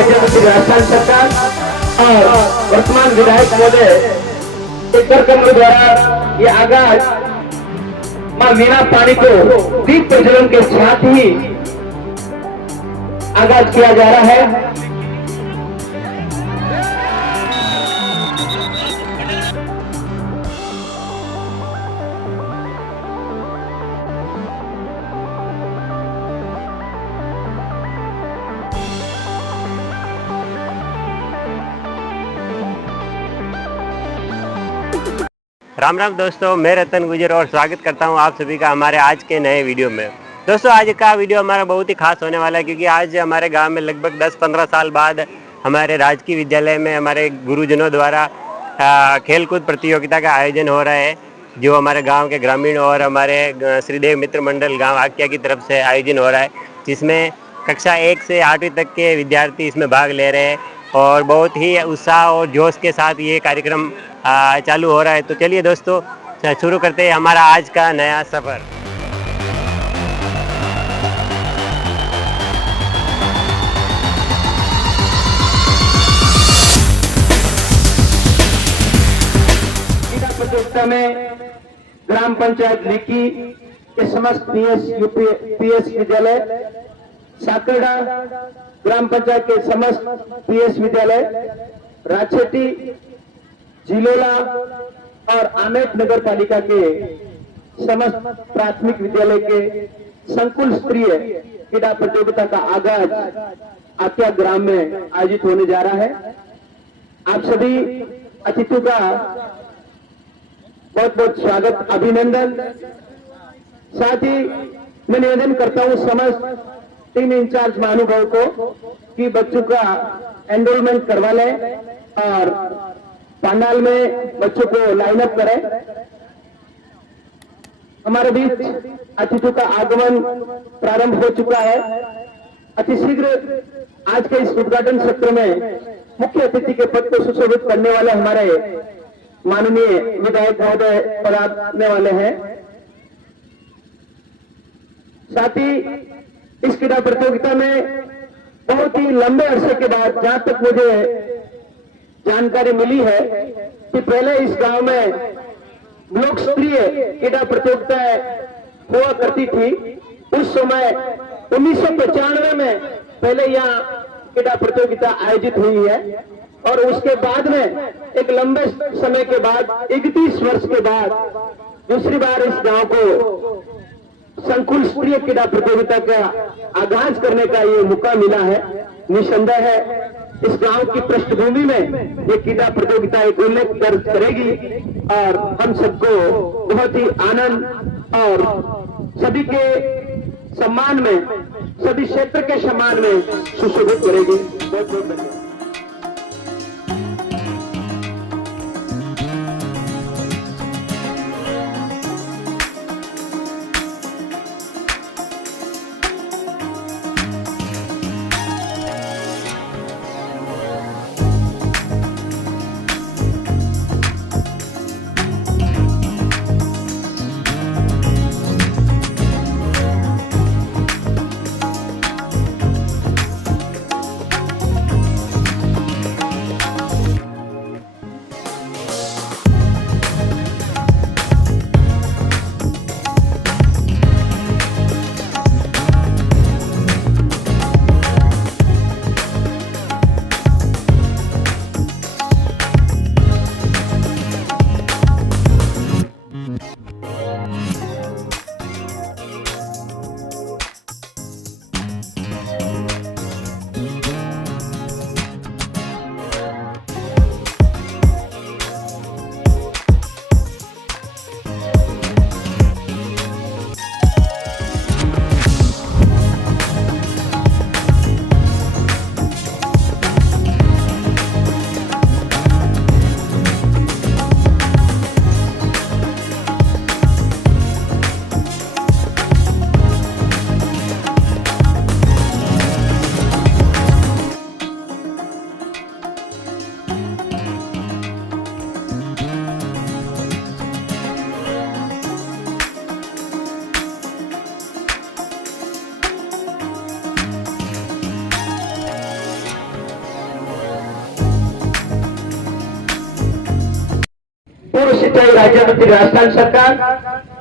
राज्य मंत्री राजस्थान सरकार और वर्तमान विधायक महोदय के कार्यक्रम द्वारा ये आगाज मां वीणा पानी को दीप प्रज्वलन के साथ ही आगाज किया जा रहा है। राम राम दोस्तों, मैं रतन गुजर और स्वागत करता हूं आप सभी का हमारे आज के नए वीडियो में। दोस्तों, आज का वीडियो हमारा बहुत ही खास होने वाला है क्योंकि आज हमारे गांव में लगभग 10-15 साल बाद हमारे राजकीय विद्यालय में हमारे गुरुजनों द्वारा खेलकूद प्रतियोगिता का आयोजन हो रहा है, जो हमारे गांव के ग्रामीण और हमारे श्रीदेव मित्र मंडल गाँव आकिया की तरफ से आयोजन हो रहा है, जिसमें कक्षा 1 से 8वीं तक के विद्यार्थी इसमें भाग ले रहे हैं और बहुत ही उत्साह और जोश के साथ ये कार्यक्रम चालू हो रहा है। तो चलिए दोस्तों, शुरू करते हैं हमारा आज का नया सफ़र। प्रतियोगिता में ग्राम पंचायत लिखी के समस्त पीएस विद्यालय, साकरडा ग्राम पंचायत के समस्त पीएस विद्यालय, राजछेटी, जिलोला और आमेट नगर पालिका के समस्त प्राथमिक विद्यालय के संकुल स्तरीय क्रीड़ा प्रतियोगिता का आगाज आकिया ग्राम में आयोजित होने जा रहा है। आप सभी अतिथियों का बहुत बहुत स्वागत, अभिनंदन। साथ ही मैं निवेदन करता हूं समस्त टीम इंचार्ज महानुभाव को कि बच्चों का एनरोलमेंट करवा लें और पंडाल में बच्चों को लाइन अप करें। हमारे बीच अतिथियों का आगमन प्रारंभ हो चुका है। अति शीघ्र आज के इस उद्घाटन सत्र में मुख्य अतिथि के पद को सुशोभित करने वाले हमारे माननीय विधायक महोदय पधारने वाले हैं। साथ ही इस क्रीड़ा प्रतियोगिता में बहुत ही लंबे अरसे के बाद, जहां तक मुझे जानकारी मिली है कि पहले इस गांव में ब्लॉक स्तरीय क्रीड़ा प्रतियोगिताएं हुआ करती थी। उस समय 1995 में पहले यहाँ क्रीड़ा प्रतियोगिता आयोजित हुई है और उसके बाद में एक लंबे समय के बाद 31 वर्ष के बाद दूसरी बार इस गांव को संकुल स्तरीय क्रीड़ा प्रतियोगिता का आगाज करने का ये मौका मिला है। निसंदेह है इस गांव की पृष्ठभूमि में ये क्रीड़ा प्रतियोगिता एक उल्लेख दर्ज करेगी और हम सबको बहुत ही आनंद और सभी के सम्मान में, सभी क्षेत्र के सम्मान में सुशोभित करेगी। बहुत बहुत धन्यवाद। सिंचाई राज्य मंत्री राजस्थान सरकार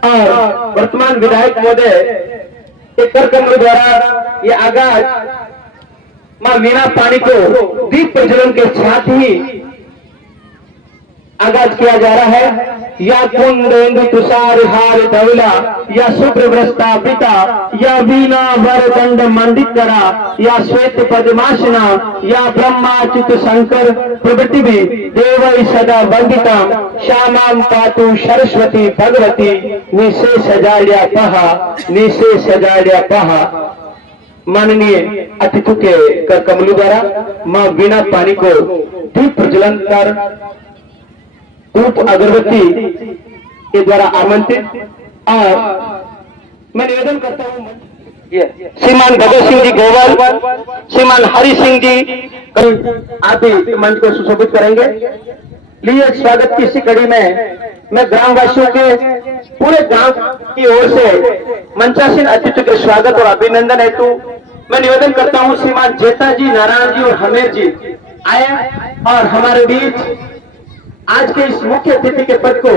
और वर्तमान विधायक महोदय एक कार्यक्रम द्वारा ये आगाज मां वीणा पानी को दीप प्रज्वलन के साथ ही आगाज किया जा रहा है। या कुंदेन्दु तुषार हार धवला, या शुभ्र वस्त्रावृता, या वीणा वरदंड मंडित करा, या श्वेत पद्मासना, या ब्रह्माच्युत शंकर प्रभृति देवै सदा वंदिता, श्यामां पातु सरस्वती भगवती, निशेषजाड्या पहा, निशेषजाड्या पहा। माननीय अतिथि के कर कमलों द्वारा मां वीणा पानी को दीप प्रज्वलन कर धूप अगरबत्ती के द्वारा आमंत्रित और मैं निवेदन करता हूं श्रीमान भगत सिंह जी गोवाल, श्रीमान हरि सिंह जी आप ही मंच को सुशोभित करेंगे। लिए स्वागत की इसी कड़ी में मैं ग्रामवासियों के पूरे गांव की ओर से मंचासीन अतिथि के स्वागत और अभिनंदन हेतु मैं निवेदन करता हूं श्रीमान जेता जी, नारायण जी और हमेर जी आए और हमारे बीच आज के इस मुख्य अतिथि के पद को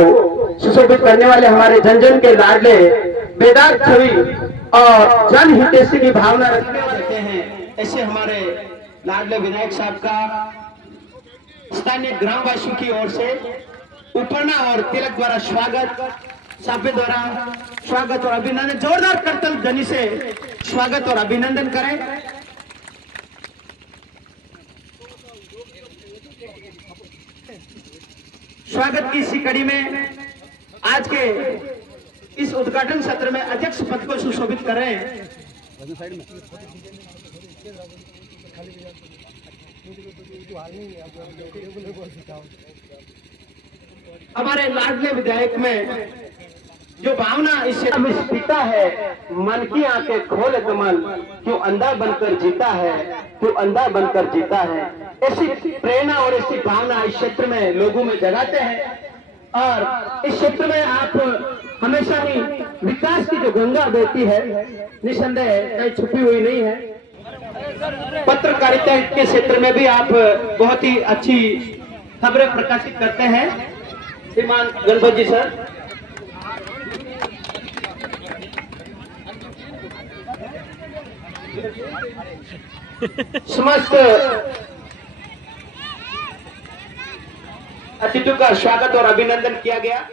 सुशोभित करने वाले हमारे जन जन के लाडले बेदाग छवि और जन हितैषी की भावना रखने वाले हैं ऐसे हमारे लाडले विधायक साहब का स्थानीय ग्रामवासियों की ओर से उपरना और तिलक द्वारा स्वागत, साफे द्वारा स्वागत और अभिनंदन, जोरदार करतल ध्वनि से स्वागत और अभिनंदन करें। स्वागत की इसी कड़ी में आज के इस उद्घाटन सत्र में अध्यक्ष पद को सुशोभित कर रहे हैं हमारे लाडले विधायक में जो भावना इस क्षेत्र में पीता है, मन की आंखें खोले कमल, क्यों अंधा बनकर जीता है, क्यों अंधा बनकर जीता है। ऐसी प्रेरणा और ऐसी भावना इस क्षेत्र में लोगों में जगाते हैं और इस क्षेत्र में आप हमेशा ही विकास की जो गंगा बहती है निसंदेह कहीं छुपी हुई नहीं है। पत्रकारिता के क्षेत्र में भी आप बहुत ही अच्छी खबरें प्रकाशित करते हैं। श्रीमान गणपत जी सर, समस्त अतिथियों का स्वागत और अभिनंदन किया गया।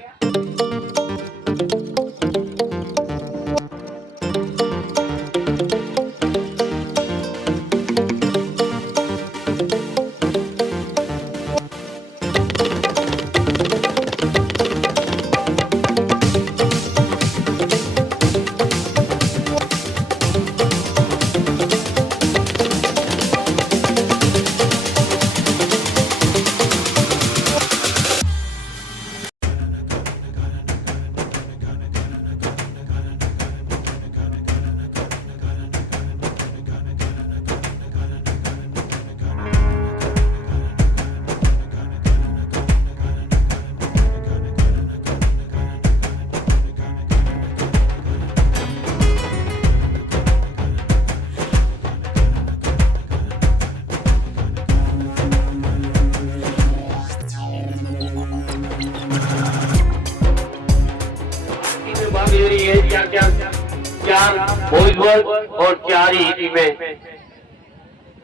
चार बॉयज वर्ग और 4 ही में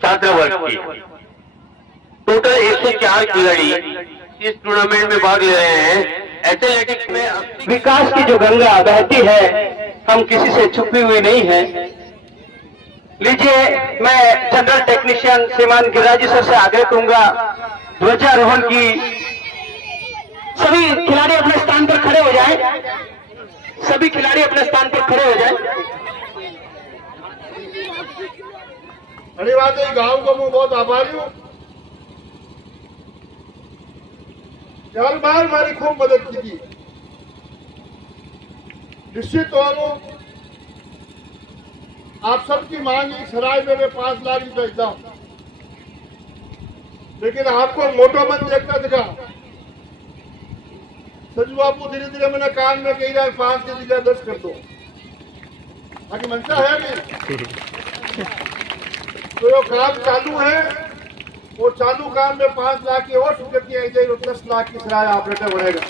छात्र वर्ग की टोटल 104 खिलाड़ी इस टूर्नामेंट में भाग ले रहे हैं। एथलेटिक्स में विकास की जो गंगा बहती है हम किसी से छुपी हुई नहीं है। लीजिए मैं जनरल टेक्नीशियन श्रीमान गिरिराज सर से आग्रह करूंगा ध्वजारोहण की। सभी खिलाड़ी अपने स्थान पर खड़े हो जाएं। सभी खिलाड़ी अपने स्थान पर खड़े हो जाएं। बड़ी बात है, गांव को मैं बहुत आभारी हूँ। 4 बार हमारी खूब मदद की थी। निश्चित तौर पर आप सबकी मांग एक सराय में मैं 5 लाख रुपए देता हूं, लेकिन आपको मोटा मन देखता दिखा। सजू बापू धीरे धीरे मैंने कान में कही रहा 5 के जगह 10 कर दो, बाकी मनसा है नहीं। तो जो काम चालू है वो चालू काम में 5 लाख की और स्वीकृति आई जाए, 10 लाख की सराय ऑपरेटर बढ़ेगा।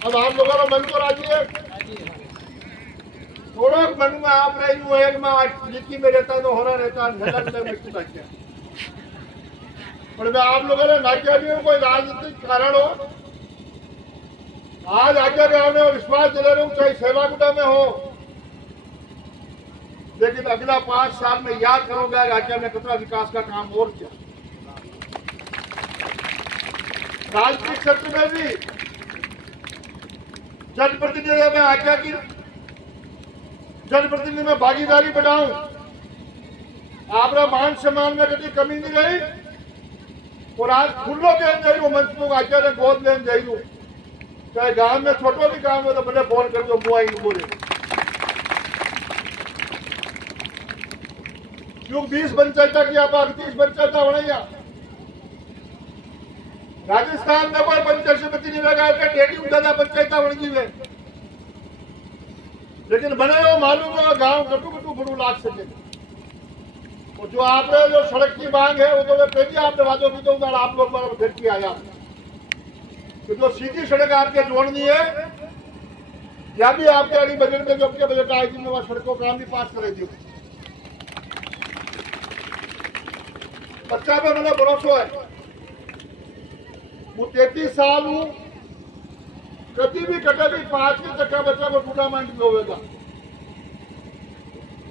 अब आप लोगों का मन तो राजी है, थोड़ा मन में आप रही हुए एक में नीति में रहता तो होना रहता है। पर आप लोगों ने नाक्या भी कोई राजनीतिक कारण हो, आज आगे गाँव में विश्वास दिला रहा हूँ, चाहे सेवागुटा में हो, लेकिन अगला 5 साल में याद करोगे राज्य में कितना विकास का काम और किया। राजनीतिक क्षेत्र में भी जनप्रतिनिधि में आज्ञा की जनप्रतिनिधि में भागीदारी बढ़ाऊं, आपका मान सम्मान में कभी कमी नहीं रही, और आज खुल्लो देन जाइए मंच को आज्ञा ने गोद लेन जाइए, चाहे गांव में छोटो भी काम हो तो बड़े फोन कर दो मुआई बोले, क्यों 20 पंचायत की आप 30 पंचायत होना। राजस्थान में कोई पंचायत समिति नहीं लगा के डेढ़ी ज्यादा पंचायत बन गई है, लेकिन बने हो मालूम है गांव कटू कटू फटू लाग सके। और जो आपने जो सड़क की मांग है वो तो मैं पहले आपने वादों की तो आप लोग मेरा फिर की आया, तो जो सीधी सड़क आपके जोड़नी है या भी आपके अड़ी बजट में जो आपके बजट आएगी मैं वहां सड़कों काम भी पास करेगी। बच्चा पे मैंने भरोसा है, वो 33 साल हूं, कभी भी 5 टक्का बच्चा को टूर्नामेंट में होगा।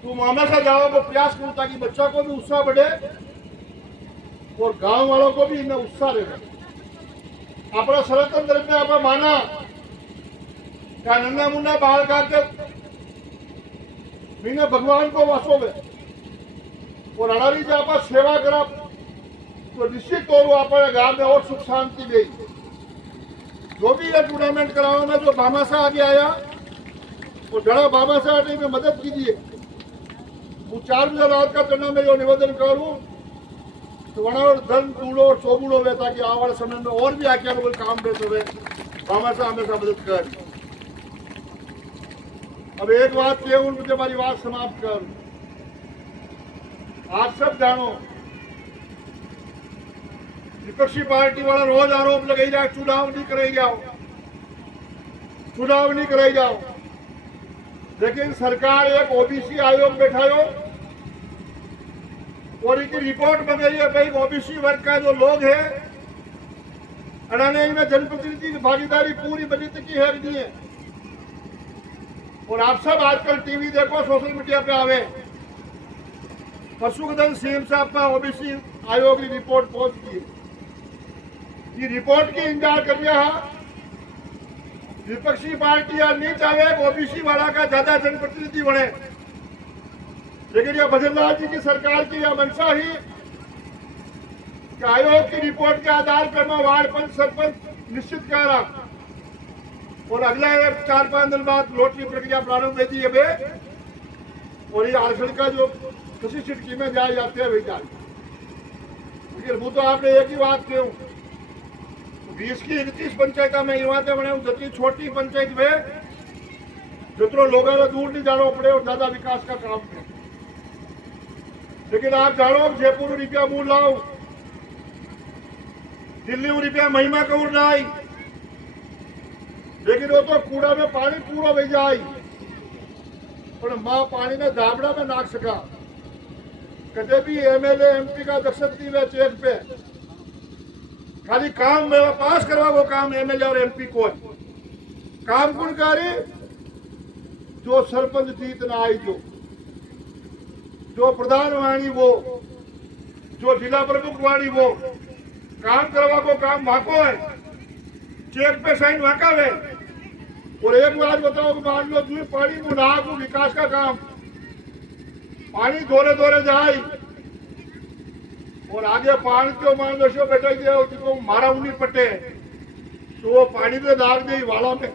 तुम हमेशा जाओ को प्रयास करो ताकि बच्चा को भी उत्साह बढ़े और गांव वालों को भी इनमें उत्साह रहे। अपना सनातन धर्म में आप माना क्या नन्ना मुन्ना बाहर करके मैंने भगवान को वासो में और अड़ारी से आप सेवा करा तो निश्चित तौर पर अपने गांव में और सुख शांति गई। जो भी ये टूर्नामेंट कराओ ना, जो भामाशाह आगे आया वो जड़ा भामाशाह में मदद कीजिए। वो 4 बजे रात का चलना में जो निवेदन करूं तो वहाँ धन कूड़ो और चौबूड़ो हुए ताकि आने वाले समय में और भी आके लोग काम करते हुए भामाशाह हमेशा मदद कर। अब एक बात कहूं, मुझे हमारी बात समाप्त कर, आप सब जानो विपक्षी पार्टी वाला रोज आरोप लगाई जाए चुनाव नहीं कराई जाओ, चुनाव नहीं कराई जाओ, लेकिन सरकार एक ओबीसी आयोग बैठायो और इनकी रिपोर्ट बनाई है भाई ओबीसी वर्ग का जो लोग है अड़ाने में जनप्रतिनिधि की भागीदारी पूरी बजट की है नहीं है। और आप सब आजकल टीवी देखो, सोशल मीडिया पे आवे, पशुधन सीएम साहब का ओबीसी आयोग की रिपोर्ट पहुंच गई। ये रिपोर्ट की इंतजार कर रहा है, विपक्षी पार्टियां नहीं चाहे ओबीसी वाला का ज्यादा जनप्रतिनिधि बने, लेकिन यह भजनलाल जी की सरकार की यह मंशा ही कि आयोग की रिपोर्ट के आधार पर मैं वार्ड पंच सरपंच निश्चित कर रहा और अगला 4-5 दिन बाद लॉटरी प्रक्रिया प्रारंभ होती है और ये आरक्षण का जो किसी सीट में जाए जाते हैं वही जाए। लेकिन वो तो आपने एक ही बात क्यों 20 की 31 पंचायत में युवाते बने जती छोटी पंचायत में जितने लोगों को दूर नहीं जाना पड़े और ज्यादा विकास का काम है। लेकिन आप जानो जयपुर रुपया मूल लाओ, दिल्ली रुपया महिमा कौर ना आई, लेकिन वो तो कूड़ा में पानी पूरा बह जाए पर मां पानी ने दाबड़ा में नाक सका। कदे भी एमएलए एमपी का दक्षती में चेक पे खाली काम में पास करवा वो काम एमएलए और एमपी को है। काम कौन करे जो सरपंच जीत ना आई, जो प्रधान वाणी वो, जो जिला प्रमुख वाणी वो, काम करवा को काम वाको है, चेक पे साइन वाका है। और एक बात बताओ कि मान लो दूर पानी को ना को विकास का काम पानी दौरे दौरे जाए और आगे पानी को मान लो शो बैठा गया तो मारा उन्हीं पट्टे तो वो पानी में दाग दे वाला में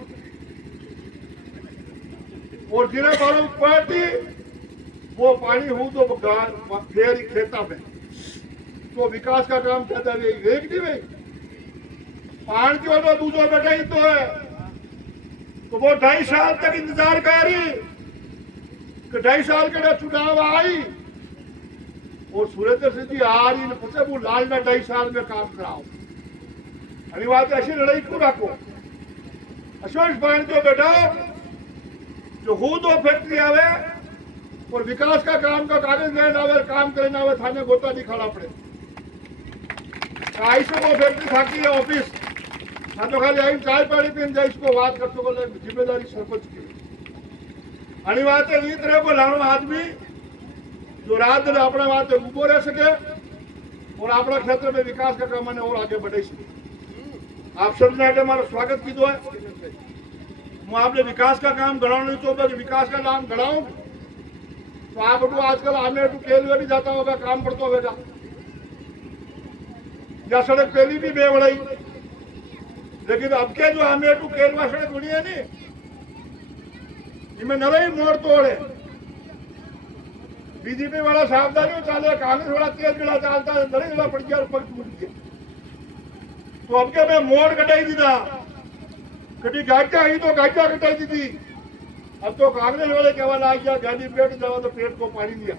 और जिन्हें मालूम पड़ती वो पानी हूं तो फिर खेता में तो विकास का काम कहता है एक नहीं भाई पानी की वजह दूसरा बैठा ही तो है तो वो 2.5 साल तक इंतजार करी कि 2.5 साल के लिए चुनाव आई और सुरेंद्र सिंह जी आ रही ने पूछे वो लाल में 2.5 साल में काम कराओ। अभी बात ऐसी लड़ाई क्यों रखो અશોકભાઈ જો બેટા જો હું તો ફેક્ટરી આવે और विकास का काम का कागज लेना आवे काम करना आवे थाने गोता नहीं खड़ा पड़े ऐसे वो फैक्ट्री थाकी है ऑफिस हाँ तो खाली आई चाय पानी पीने जाए इसको बात करते बोले जिम्मेदारी सरपंच की अनिवार्य ये तरह को लाणो आदमी जो रात दिन अपने बात उभो रह सके और अपना क्षेत्र में विकास का काम और आगे बढ़े सके आप सबने आगे हमारा स्वागत कीधो है मैं आपने विकास का काम गढ़ाना नहीं चाहता कि विकास का नाम गढ़ाऊं तो आप आजकल आने तो खेल में भी जाता होगा काम पड़ता होगा या सड़क पहली भी बेवड़ाई लेकिन अब के जो हमें तो खेल में सड़क बनी है नहीं इनमें न रही मोड़ तोड़ है बीजेपी वाला सावधानी चाले कांग्रेस वाला तेज गड़ा चालता है नरे वाला पड़ गया ऊपर टूट गया तो अब के मैं मोड़ कटाई दीदा कभी गाटा आई तो गाटा कटाई दी थी अब तो कांग्रेस वाले कहवा आ गया गाड़ी पेट जावा तो पेट को पानी दिया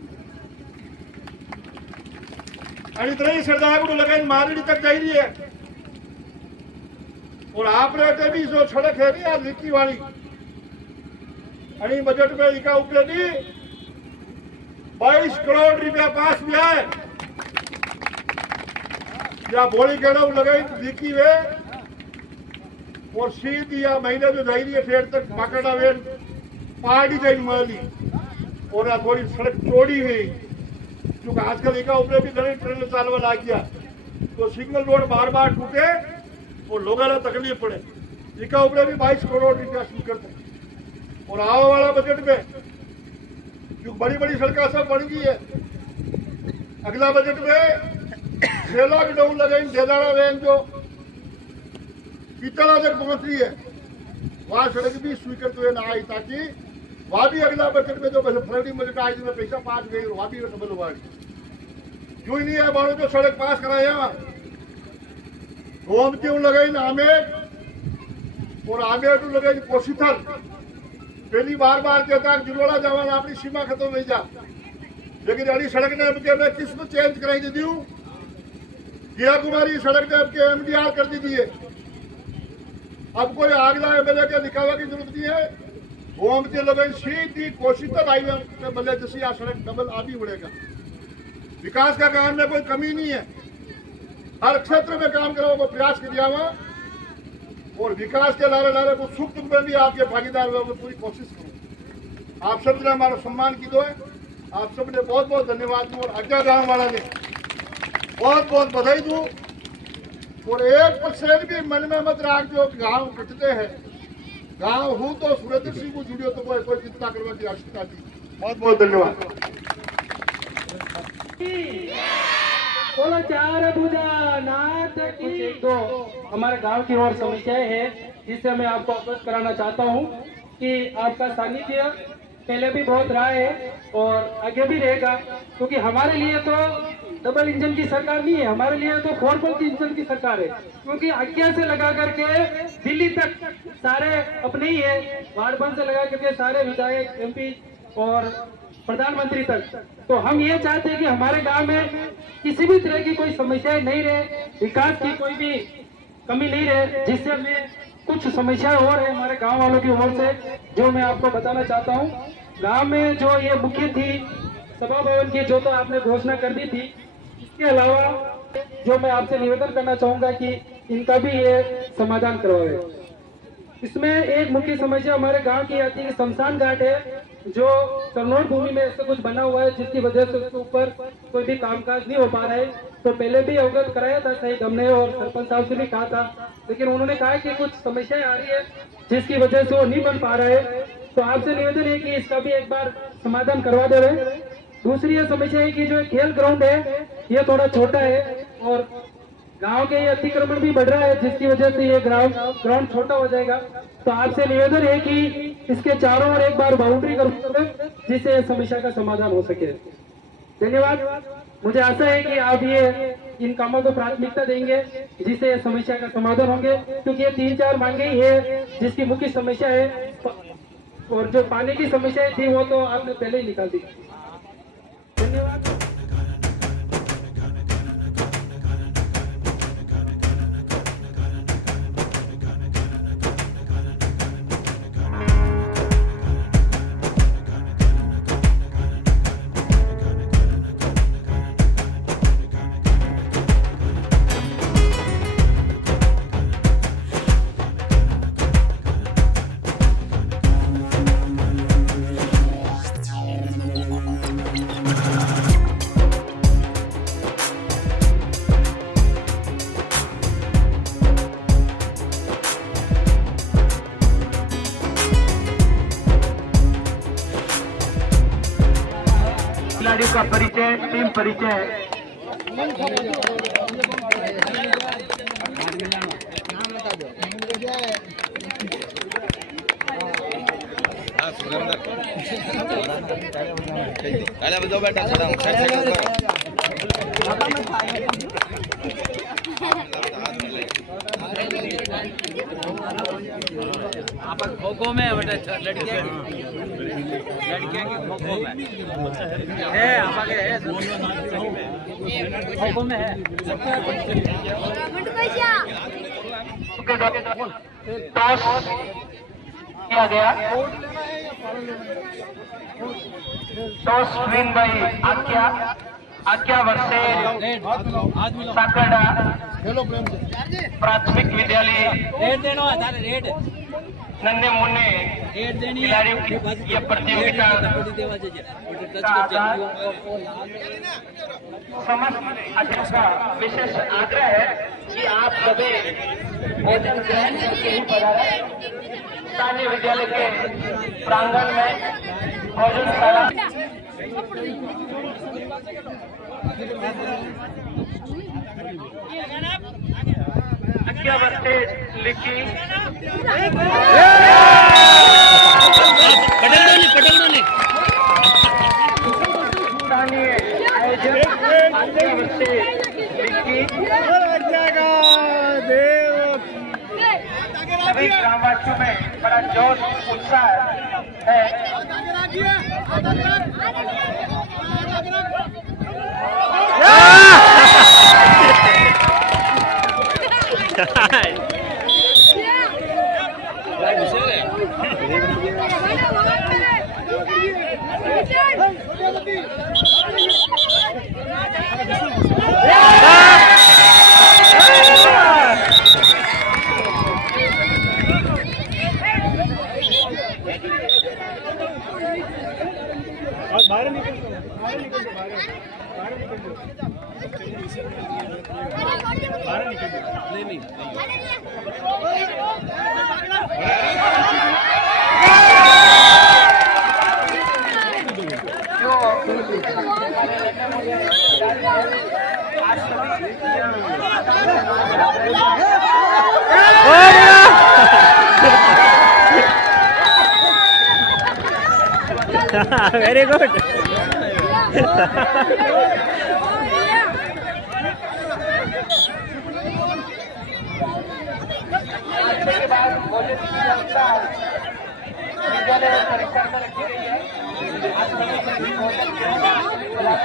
और इतना ही सरदार को लगाई मारड़ी तक जा रही है और आप रहते भी जो सड़क है यार लिक्की वाली बजट में इका उपलब्धि 22 करोड़ रुपया पास में है या बोली गड़व लगाई लिक्की वे और सीधी या महीने जो जा रही है फिर तक पकड़ा वे पहाड़ी जाइन माली और थोड़ी सड़क चौड़ी हुई क्योंकि आजकल एक ऊपर भी घनी ट्रेन चालवा लग गया तो सिग्नल रोड बार बार टूटे और लोगों को तकलीफ पड़े एक ऊपर भी 22 करोड़ रुपया स्वीकृत है और आने वाला बजट में जो बड़ी बड़ी सड़कें सब बन गई है अगला बजट में 6 लाख डाउन लगाई देदाड़ा वैन जो कितना तक पहुंच रही है वहां सड़क भी स्वीकृत हुए ना आई ताकि वहां भी अगला बजट में जो फरवरी बजट आई जिसमें पैसा पास गई वहां भी डबल हुआ क्यों नहीं है बारो जो सड़क पास कराया गोमती लगाई आमेर और आमेर लगाई कोशीथल पहली बार बार कहता जिलोड़ा जवान अपनी सीमा खत्म नहीं जा लेकिन अड़ी सड़क ने मैं किस्म चेंज कराई दी हूँ गिया कुमारी सड़क ने आपके MDR कर दी है अब कोई आगला एमएलए के दिखावा की जरूरत नहीं है गोमती लगाई सीधी कोशीथल हाईवे में बल्ले जैसी आ सड़क डबल आदि बढ़ेगा विकास का काम में कोई कमी नहीं है हर क्षेत्र में काम करने को प्रयास किया हुआ और विकास के लारे लारे को सुख दुख में भी आपके भागीदार हुए पूरी कोशिश करूँ आप सब ने हमारा सम्मान की दो है आप सब ने बहुत बहुत धन्यवाद दूँ और आज्ञा गाँव वाला ने बहुत बहुत बधाई दूँ और 1% भी मन में मत राख जो गाँव कटते हैं गाँव हूँ तो सुरेंद्र सिंह को जुड़ियो तो कोई चिंता करने की आवश्यकता नहीं बहुत बहुत धन्यवाद बोलो चार भुजा नाथ की दो हमारे गांव की और समस्याएं हैं जिससे मैं आपको अवगत कराना चाहता हूं कि आपका सानिध्य पहले भी बहुत रहा है और आगे भी रहेगा क्योंकि हमारे लिए तो डबल इंजन की सरकार नहीं है हमारे लिए तो 4 इंजन की सरकार है क्योंकि आज्ञा से लगा करके दिल्ली तक सारे अपने ही है वार्ड बंद से लगा करके सारे विधायक MP और प्रधानमंत्री तक तो हम ये चाहते हैं कि हमारे गांव में किसी भी तरह की कोई समस्याएं नहीं रहे विकास की कोई भी कमी नहीं रहे जिससे हमें कुछ समस्याएं हो रही है हमारे गांव वालों की ओर से जो मैं आपको बताना चाहता हूं गांव में जो ये मुख्य थी सभा भवन की जो तो आपने घोषणा कर दी थी इसके अलावा जो मैं आपसे निवेदन करना चाहूंगा कि इनका भी ये समाधान करवाए इसमें एक मुख्य समस्या हमारे गांव की आती है शमशान घाट है जो कन्नौज भूमि में ऐसा कुछ बना हुआ है जिसकी वजह से उसके ऊपर कोई भी कामकाज नहीं हो पा रहा है तो पहले भी अवगत कराया था सही हमने और सरपंच साहब से भी कहा था लेकिन उन्होंने कहा कि कुछ समस्याएं आ रही है जिसकी वजह से वो नहीं बन पा रहा है तो आपसे निवेदन है कि इसका भी एक बार समाधान करवा दे रहे दूसरी ये समस्या है कि जो खेल ग्राउंड है ये थोड़ा छोटा है और गांव के ये अतिक्रमण भी बढ़ रहा है जिसकी वजह से ये ग्राउंड छोटा हो जाएगा तो आपसे निवेदन है कि इसके चारों ओर एक बार बाउंड्री कर जिससे इस समस्या का समाधान हो सके धन्यवाद मुझे आशा है कि आप ये इन कामों को प्राथमिकता देंगे जिससे इस समस्या का समाधान होंगे क्योंकि ये 3-4 मांगे ही है जिसकी मुख्य समस्या है और जो पानी की समस्या थी वो तो आपने पहले ही निकाल दी धन्यवाद का परिचय, टीम परिचय। खो-खो में लड़कियां की खो-खो में है, खो-खो में है। टॉस किया गया, टॉस विन बाई आज्ञा वर्षे साकड़ा प्राथमिक विद्यालय नन्हे मुन्ने खिलाड़ियों की ये प्रतियोगिता समस्त अध्यक्ष का विशेष आग्रह है कि आप सभी भोजन ग्रहण करके ही पधारें। स्थानीय विद्यालय के प्रांगण में भोजनशाला आज्ञा वर्षे लिखी स्थानीय आयोजक आज्ञा वर्षे लिखी सभी ग्रामवासियों में बड़ा जोश उत्साह है। Very good. के बाद भोजन की व्यवस्था विद्यालय परिसर में रखी गई है। आज सभी भोजन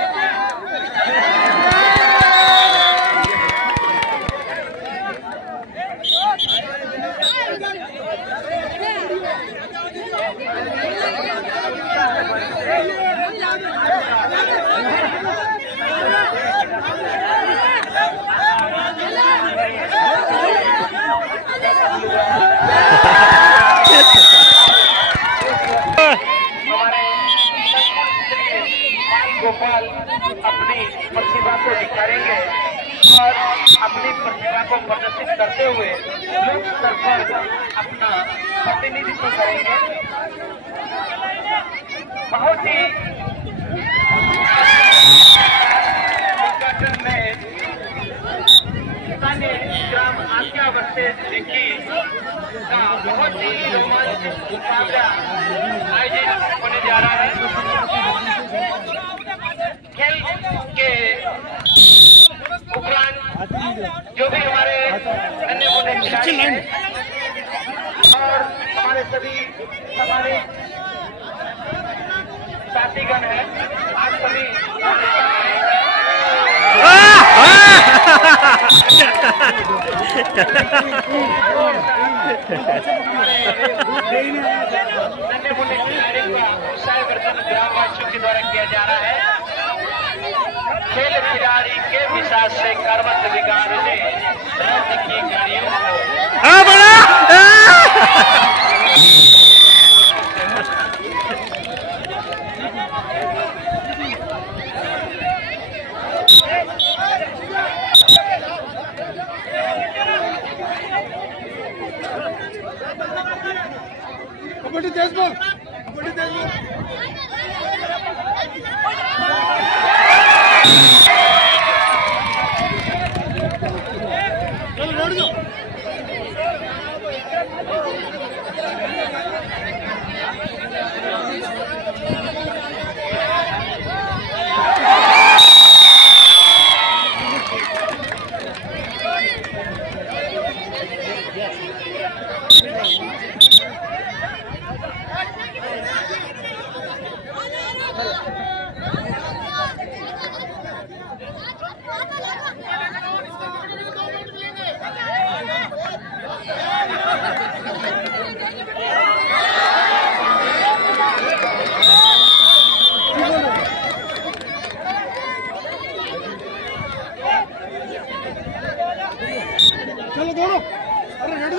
गोपाल अपनी प्रतिभा को दिखाएंगे और अपनी प्रतिभा को प्रदर्शित करते हुए लोक स्तर पर अपना प्रतिनिधित्व करेंगे। बहुत ही उद्घाटन में स्थानीय ग्राम आज्ञा वर्षे लिखी का बहुत ही रोमांचक मुकाबला आयोजित होने जा रहा है। खेल के उपरांत जो भी हमारे अन्य मुद्दे खिलाड़ी हैं और हमारे सभी हमारे साथीगण हैं, आप सभी अन्य मुद्दे खिलाड़ियों का उत्साहवर्धन ग्रामवासियों के द्वारा किया जा रहा है। खेल खिलाड़ी के विशाल से कर्मठ विकार ने रथ की गाड़ियों कबड्डी तेज बोल, कबड्डी तेज बोल। चलो दौड़ो, अरे रेडी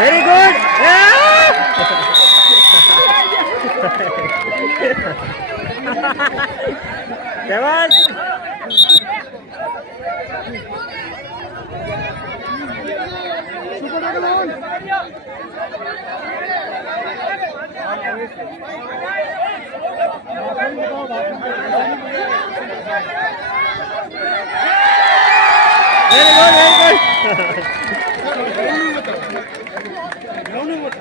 वेरी गुड। शाबाश। Very good, very good.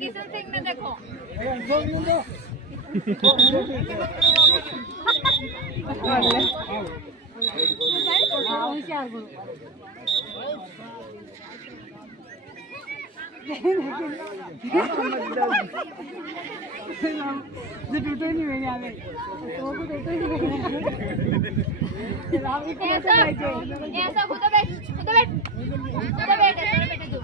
Kishan Singh ने देखो ऐसा खुद बैठ बेटे तू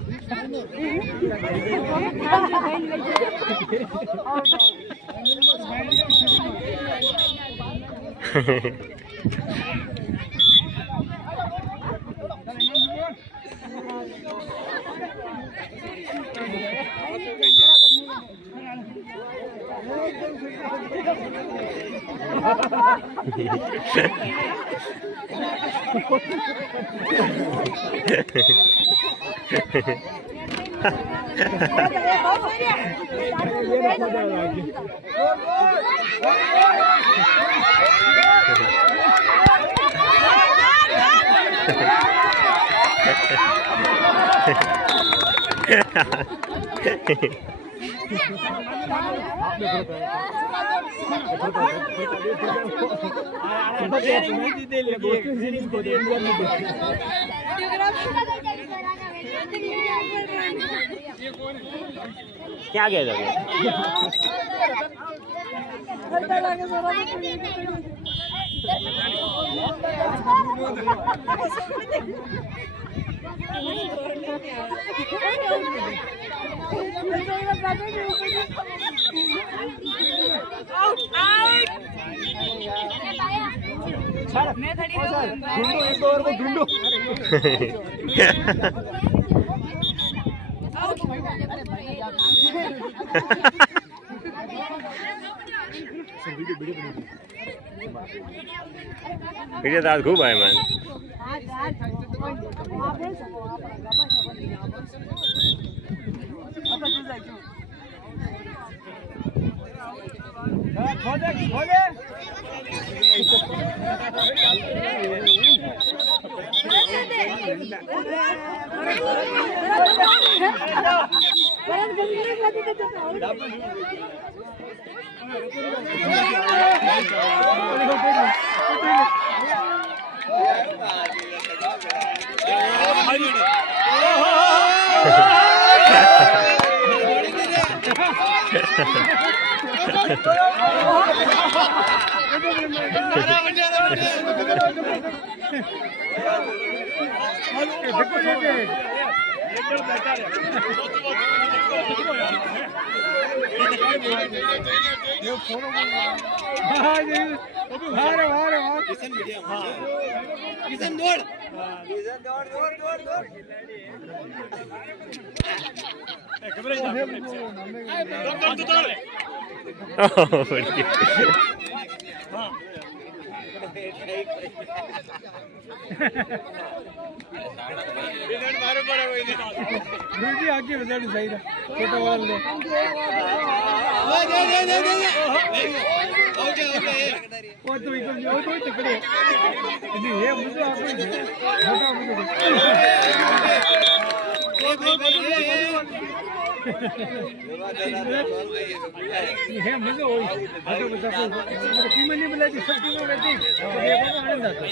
क्या गया था वीडियो तो आज खूब आहे man. आगे बजा सही छोटा वाला वो तो तकड़े ये मुझे हे मुझे वही आगे बता को टीम नहीं बोला कि सब टीम रहती तो ये बात आनंद आता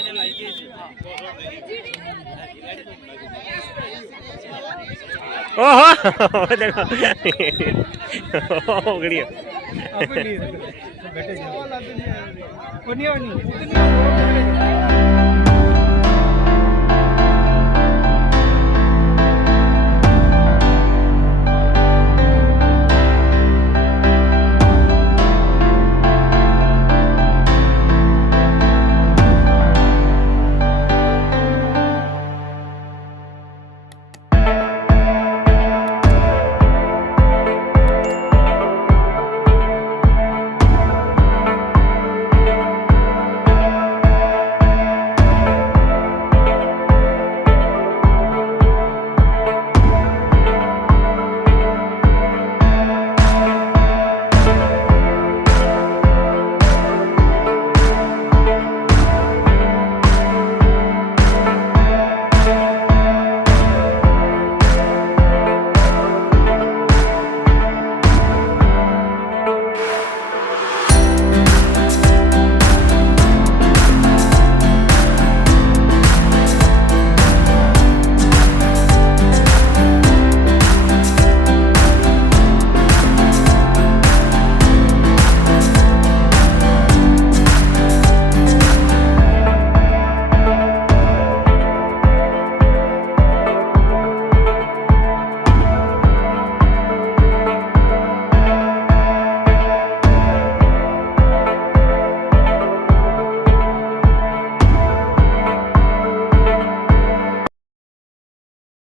ओहो देखो हो गई बैठे जाओ वो नहीं